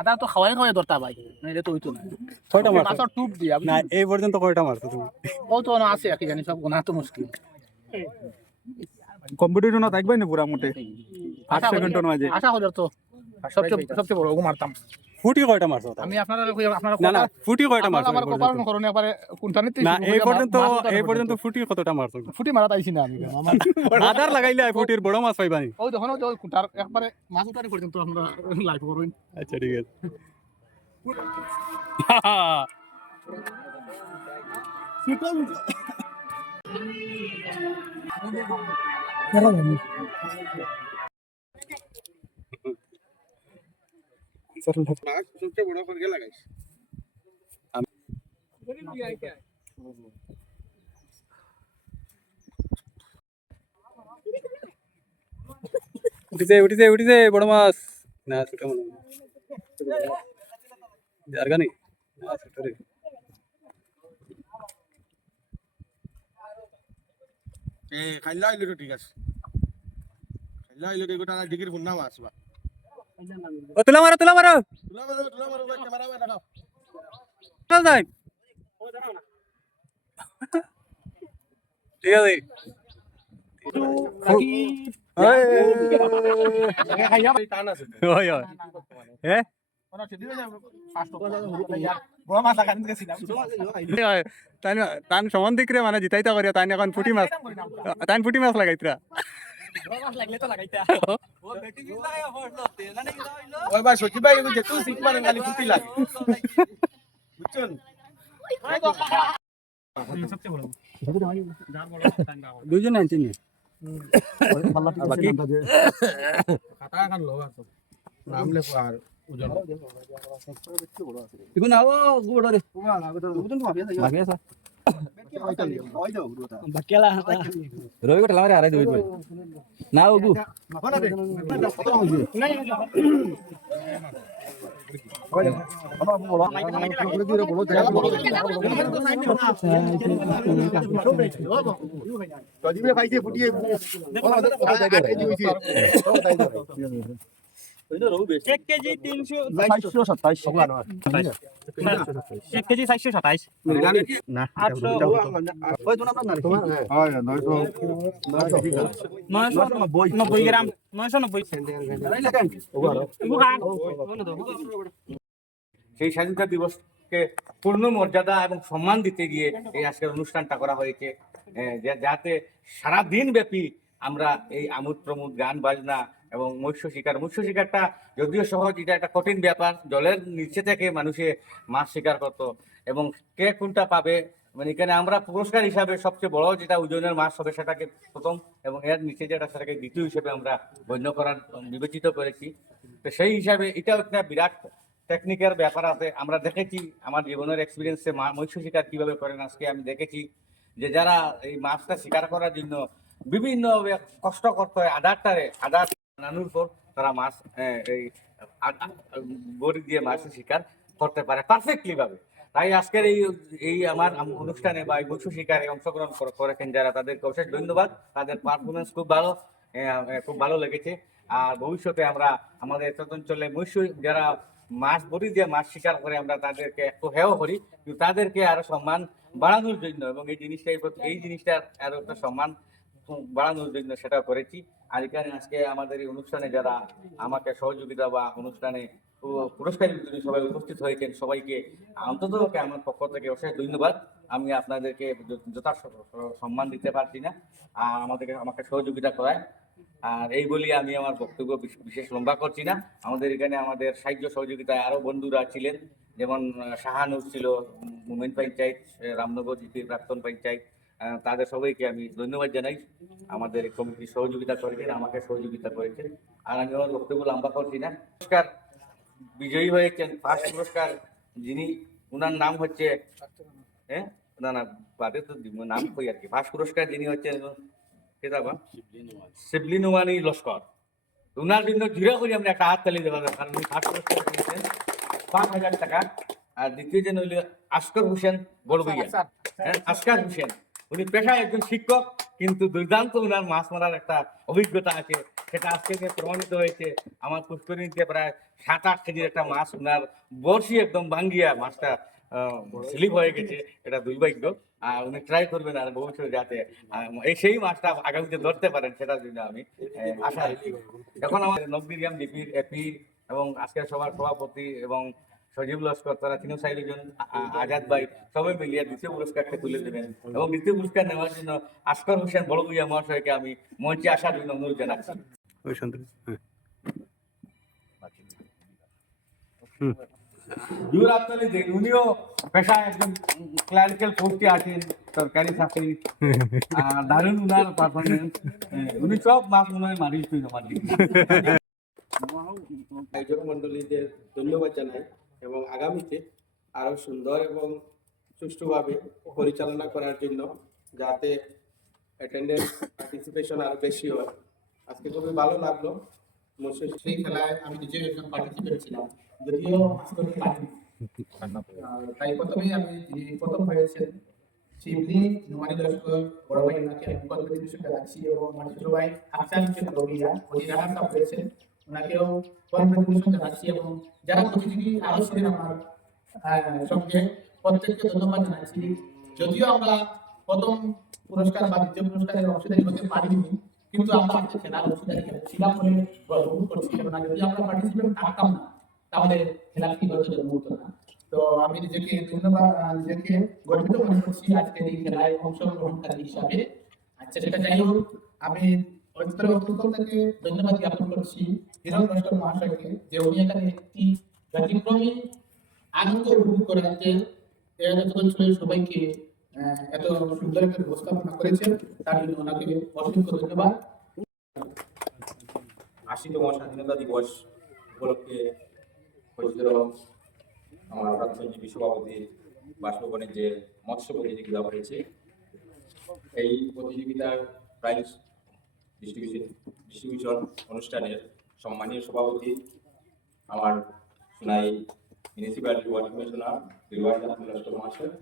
আদা তো খাওয়াই খাওয়াই দরতা ভাই নাইলে তো হইতো না কয়টা মারছো মাছের টুপ দিয়া না এই পর্যন্ত কয়টা মারছো তুমি ও তো না আছে কি জানি সব গোনা তো মুশকিল কম্পিটিশন থাকবে না পুরা মোটে 8 সেকেন্ডের মাঝে আশা করি তো সবচেয়ে বড় ওগো মারতাম ফুটি কয়টা মারছো আমি আপনারা আপনারা না না ফুটি কয়টা মারছো আমার কপাল করুন একবারে কোনটা নিতে না এই পর্যন্ত ফুটি কতটা মারছো ফুটি মারা তাইছি না আমি আমার আদার লাগাইলে ফুটির বড় মাছ পাইবানি ওই দেখো না ওই কোনটার একবারে মাছ উঠানি পর্যন্ত আমরা লাইভ করুন আচ্ছা ঠিক আছে সবচেয়ে বড় করে লাগাইছ উঠিছে বড় মাছ না ছোট মনে জারগা নেই না ছোট রে খাইলা আইলো তো ঠিক আছে খাইলা আইলো তো গোটা ডিগ্রি ফুন্না মাছ বা ও তুলা মারো তুলা মারো ভাই ক্যামেরা মে দেখাও চল যাই ঠিক আছে টান আছে ওই ওই হ্যাঁ তান সমান দিক রে মানে জিতাইতা করিয়া তাই এখন ফুটি মাছ লাগাইতরা ওই ভাই সচিব ভাই যে তুই সিট মারেন খালি ফুটি লাগে বুঝছেন দুইজন আনছি নি বাকি খাতা খান লো আর নাম লেখো আর ওজন ইগুন আও গুবড় রে বাকি আছে বাকিলা রবি গটা লামারে আরাই দিই না ওগু এক কেজি 427 এক কেজি 427 না 990 গ্রাম 990 সেই স্বাধীনতা দিবসকে পূর্ণ মর্যাদা এবং সম্মান দিতে গিয়ে এই আজকের অনুষ্ঠানটা করা হয়েছে যাতে সারা দিন ব্যাপী আমরা এই আমোদ প্রমোদ গান বাজনা এবং মৎস্য শিকারটা যদিও সহজ, এটা একটা কঠিন ব্যাপার। জলের নিচে থেকে মানুষে মাছ শিকার করতো এবং কে কোনটা পাবে, মানে এখানে আমরা পুরস্কার হিসাবে সবচেয়ে বড় যেটা ওজনের মাছ হবে সেটাকে প্রথম এবং এর নিচে যেটা সেটাকে দ্বিতীয় হিসেবে আমরা গণ্য করার বিবেচিত করেছি। তো সেই হিসাবে এটাও একটা বিরাট টেকনিকের ব্যাপার আছে। আমরা দেখেছি আমার জীবনের এক্সপিরিয়েন্সে মৎস্য শিকার কীভাবে করেন আজকে আমি দেখেছি যে যারা এই মাছটা শিকার করার জন্য বিভিন্ন কষ্ট করতে হয়, আদার নানুর পর তারা মাছ এই বড়ি দিয়ে মাছ শিকার করতে পারে পারফেক্টলি ভাবে। তাই আজকের এই আমার অনুষ্ঠানে বা এই মৎস্য শিকারে অংশগ্রহণ করেছেন যারা, তাদেরকে অশেষ ধন্যবাদ। তাদের পারফরমেন্স খুব ভালো লেগেছে। আর ভবিষ্যতে আমরা আমাদের অঞ্চলে মৎস্য যারা মাছ বড়ি দিয়ে মাছ শিকার করে আমরা তাদেরকে একটু হেয় করি, কিন্তু তাদেরকে আরো সম্মান বাড়ানোর জন্য এবং এই জিনিসটার আরো একটা সম্মান বাড়ানোর জন্য সেটা করেছি। আর এখানে আজকে আমাদের এই অনুষ্ঠানে যারা আমাকে সহযোগিতা বা অনুষ্ঠানে পুরস্কার বিতরণী সবাই উপস্থিত হয়েছেন, সবাইকে অন্তত আমার পক্ষ থেকে অশেষ ধন্যবাদ। আমি আপনাদেরকে যথা সম্মান দিতে পারছি না, আর আমাকে সহযোগিতা করায়। আর এই বলি আমি আমার বক্তব্য বিশেষ লম্বা করছি না। আমাদের এখানে আমাদের সাহায্য সহযোগিতায় আরো বন্ধুরা ছিলেন, যেমন শাহানুর ছিল মুমেন পঞ্চায়েত, রামনগর জিপির প্রাক্তন পঞ্চায়েত, তাদের সবাইকে আমি ধন্যবাদ জানাই। আমাদের কমিটি সহযোগিতা করেছেন, আমাকে সহযোগিতা করেছেন। আর আমি আমার বক্তব্য লম্বা করছি না। পুরস্কার বিজয়ী হয়েছেন ফার্স্ট পুরস্কার যিনি, ওনার নাম হচ্ছে বাদে তো নাম কই আর কি। ফার্স্ট পুরস্কার যিনি হচ্ছেন শিবলি নোমানি লস্কর, ওনার জন্য জুড়ে করি আমরা একটা হাত তালি দেওয়া, কারণ উনি ফার্স্ট পুরস্কার পেয়েছেন 5,000 টাকা। আর দ্বিতীয় জন হইল আসকার হোসেন বড়বইয়া, আসকার হোসেন, উনি পেশায় একজন শিক্ষক, কিন্তু দুর্দান্ত ওনার মাছ মারার একটা অভিজ্ঞতা আছে। সেটা আজকে যে প্রমাণিত হয়েছে। আমার পুষ্করিণীতে প্রায় 7-8 কেজির একটা মাছ, ওনার বড়শি একদম ভাঙ্গিয়া মাছটা স্লিপ হয়ে গেছে। এটা দুর্ভাগ্য। আর উনি ট্রাই করবেন আর ভবিষ্যতে যাতে এই সেই মাছটা আগামীতে ধরতে পারেন, সেটার জন্য আমি আশা রাখি। এখন আমার নবদিরিয়াম ডিপির এপি এবং আজকের সভার সভাপতি এবং সজীব লস্কর, তারা 3 জন, আজাদ ভাই সবাই মিলিয়ে দ্বিতীয় পুরস্কারটা তুলে দেবেন। এবং দ্বিতীয় পুরস্কার নেওয়ার জন্য আসফর হোসেন বড় ভূঁইয়া মহাশয়কে আমি মঞ্চে আসার জন্য অনুরোধ জানাচ্ছি। ওই সুন্দর। জুর আফতালি দেন, উনিও পেশায় একজন ক্লারিক্যাল পোস্টে আছেন, সরকারি চাকরি। দারুণ উনার পারফরমেন্স, উনি সব মাছ মনে হয় মারিয়েছেন আমার দিকে। আয়োজক মন্ডলীদের ধন্যবাদ জানাই এবং আগামীতে আরো সুন্দর এবং সুষ্ঠুভাবে পরিচালনা করার জন্য যাতে অ্যাটেন্ডেন্স পার্টিসিপেশন আরো বেশি হয়। আজকে খুবই ভালো লাগলো। সেই খেলায় আমি নিজে একজন পার্টিসিপেট ছিলাম, যদিও মাছ ধরতে পারিনি। তাই প্রথমেই আমি যিনি প্রথম হয়েছেন শিবলি নোমানি লস্কর বড় ভাই, ওনাকে আমি কনগ্রেচুলেশন জানাচ্ছি। এবং আমার ছোট ভাই হাসান হোসেন রবিয়া, উনি রানার্স আপ হয়েছেন, ওনাকেও কনগ্রেচুলেশন জানাচ্ছি। এবং যারা প্রতিযোগী আরো ছিলেন আমার সঙ্গে, প্রত্যেককে ধন্যবাদ জানাচ্ছি। যদিও আমরা প্রথম পুরস্কার বা দ্বিতীয় পুরস্কারের অংশীদারি হতে পারিনি, কিন্তু আমরা আজকে খেলার অংশীদারি ছিলাম বলে গর্ব করছি। এবং যদি আমরা পার্টিসিপেট থাকতাম না, তাহলে খেলাটি হয়তো জন্ম হতো না। তো আমি নিজেকে গর্বিত মনে করছি আজকের এই খেলায় অংশগ্রহণকারী হিসাবে। আচ্ছা, সেটা যাই হোক, আমি অন্তরের অন্তঃস্থল থেকে ধন্যবাদ জ্ঞাপন করছি হিরণ লস্কর মহাশয়কে, যে উনি এখানে একটি ব্যতিক্রমী আনন্দ উপভোগ করাতে এতক্ষণ সবাইকে এত সুন্দর একটা উপস্থাপনা করেছেন, তার জন্য ওনাকে অসংখ্য ধন্যবাদ। 80তম স্বাধীনতা দিবস উপলক্ষে পরিচিত আমার প্রাক্তন জিপি সভাপতির বাসভবনে যে মৎস্য প্রতিযোগিতা হয়েছে, এই প্রতিযোগিতার প্রাইজ ডিস্ট্রিবিউশন অনুষ্ঠানের সম্মানীয় সভাপতি আমার Sonai municipality ward commissioner Dilwar Laskar মহাশয়,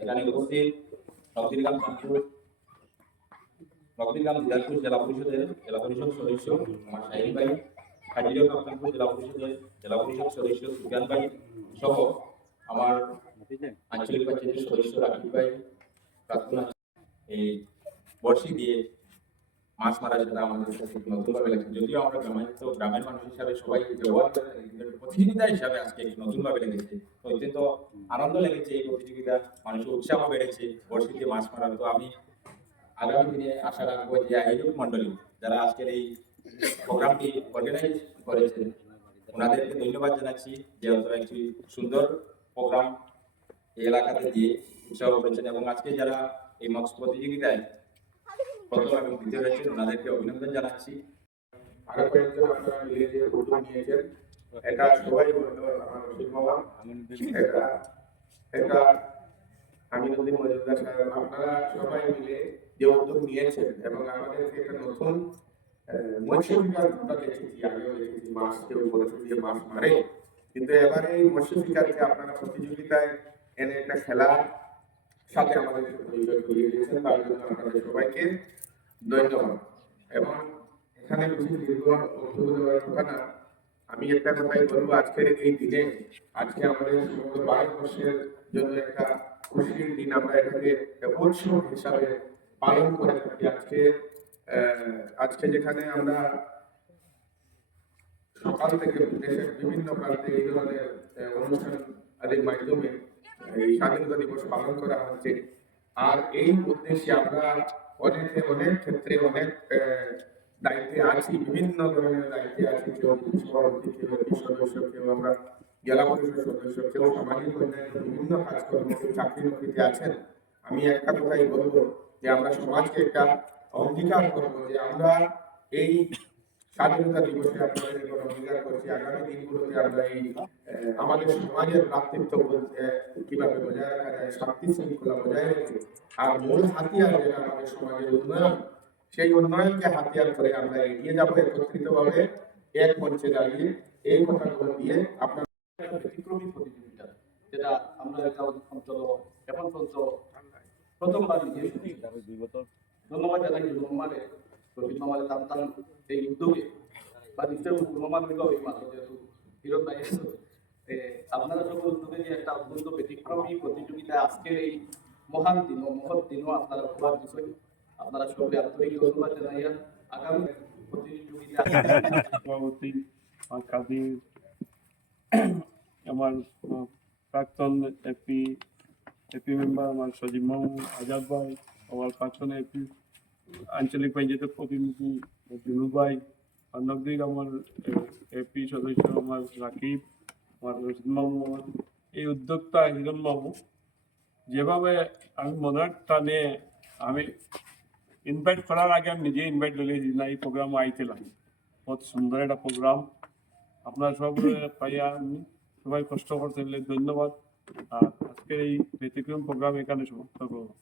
এখানে উপস্থিত নবদিরগ্রাম দিদারপুর জেলা পরিষদ সদস্য আমার শাহিন ভাই, হাজিরা কাপ্তানপুর জেলা পরিষদ সদস্য সুফিয়ান ভাই সহ আমার আঞ্চলিক পঞ্চায়েতের সদস্য রাকিব ভাই, প্রাক্তন এই বর্ষি দিয়ে মাছ মারা, সেটা আমাদের কাছে নতুনভাবে লাগছে। যদিও আমরা গ্রামের মানুষ হিসাবে সবাই ব্যবহার করে, প্রতিযোগিতা হিসাবে আজকে নতুনভাবে লেগেছে। তো অত্যন্ত আনন্দ লেগেছে এই প্রতিযোগিতা, মানুষের উৎসাহ বেড়েছে বর্ষি দিয়ে মাছ মারার। তো আমি আগামী দিনে আশা রাখবো যে আয়োজক মন্ডলী যারা আজকের এই প্রোগ্রামটি অর্গানাইজ করেছেন, ওনাদেরকে ধন্যবাদ জানাচ্ছি যে ওনারা একটি সুন্দর প্রোগ্রাম এই এলাকাতে দিয়ে উৎসাহ করেছেন। এবং আজকে যারা এই মৎস্য প্রতিযোগিতায় প্রথম এবং দ্বিতীয় হয়েছেন, ওনাদেরকে অভিনন্দন জানাচ্ছি। আরো কয়েকজন আপনারা মিলে যে উদ্যোগ নিয়েছেন, এটা সবাই বললো আমার রশিদ মামা, এটা আমিনুদ্দিন মজুমদার সাহেব, আপনারা সবাই মিলে যে উদ্যোগ নিয়েছেন এবং আমাদেরকে একটা নতুন মৎস্য শিকার আমরা দেখেছি, আগেও দেখেছি মাছ কেউ বড়শি দিয়ে মাছ মারে, কিন্তু এবারে এই মৎস্য শিকারকে আপনারা প্রতিযোগিতায় এনে একটা খেলার সাথে আমাদের পরিচয় করিয়ে দিয়েছেন, তার জন্য আপনাদের সবাইকে ধন্যবাদ। এবং এখানে বেশি দীর্ঘ বক্তব্য দেওয়ার কথা না, আমি একটা কথাই বলবো, আজকের এই দিনে আজকে আমাদের সমগ্র ভারতবর্ষের জন্য একটা খুশির দিন, আমরা এটাকে উৎসব হিসাবে পালন করে থাকি। আজকে যেখানে আমরা সকাল থেকে দেশের বিভিন্ন প্রান্তে এই ধরনের অনুষ্ঠান আদির মাধ্যমে এই স্বাধীনতা দিবস পালন করা হচ্ছে, আর এই উদ্দেশ্যে আমরা অনেক ক্ষেত্রে অনেক দায়িত্বে আছি, বিভিন্ন ধরনের দায়িত্বে আছি, কেউ সভাপতি, কেউ সদস্য, কেউ আমরা জেলা পরিষদ সদস্য, কেউ সামাজিক উন্নয়নের বিভিন্ন কাজকর্ম, কেউ চাকরি নকরিতে আছেন। আমি একটা কথাই বলবো যে আমরা সমাজকে একটা অঙ্গীকার করবো যে আমরা এই স্বাধীনতা দিবসে আপনাদের অঙ্গীকার করছি, আগামী দিনগুলোতে আমরা এই আমাদের সমাজের ভ্রাতৃত্ব কিভাবে বজায় রাখা যায়, শান্তি শৃঙ্খলা বজায় রেখে, আর মূল হাতিয়ার যেটা আমাদের সমাজের উন্নয়ন, সেই উন্নয়নকে হাতিয়ার করে আমরা এগিয়ে যাবো একত্রিতভাবে এক মঞ্চে দাঁড়িয়ে। এই কথাগুলো দিয়ে আপনার ব্যতিক্রমী প্রতিযোগিতা, যেটা আমরা এটা অঞ্চল এখন পর্যন্ত প্রথমবার ধন্যবাদ জানাই রশিদ মামারে এই উদ্যোগে আপনারা সকল উদ্যোগে যে একটা অত্যন্ত ব্যতিক্রমী প্রতিযোগিতা আজকের এই মহান দিন ও মহৎ দিনও আপনারা উপহার দিচ্ছেন, আপনারা সকলে আন্তরিক ধন্যবাদ জানাইয়া আগামী প্রতিযোগিতা সভাপতি কাজী আমার প্রাক্তন এপি মেম্বার আমার সজীব মাহমুদ আজাদ ভাই, আমার পাঁচজনে এপি আঞ্চলিক পঞ্চায়েতের প্রতিনিধি জুনু ভাই, অন্যদিক আমার এপি সদস্য আমার রাকিব, আমার রশিদ মাহমুদ, এই উদ্যোক্তা হিরণ মাহমু, যেভাবে আমি মনের টানে আমি ইনভাইট করার আগে আমি নিজে ইনভাইট দিলে না এই প্রোগ্রামে আইছিলাম। বহুত সুন্দর একটা প্রোগ্রাম, আপনারা সব পাইয়া আমি সবাই কষ্ট করতে ধন্যবাদ। আর আজকের এই ব্যতিক্রম প্রোগ্রাম এখানে সমাপ্ত করবো।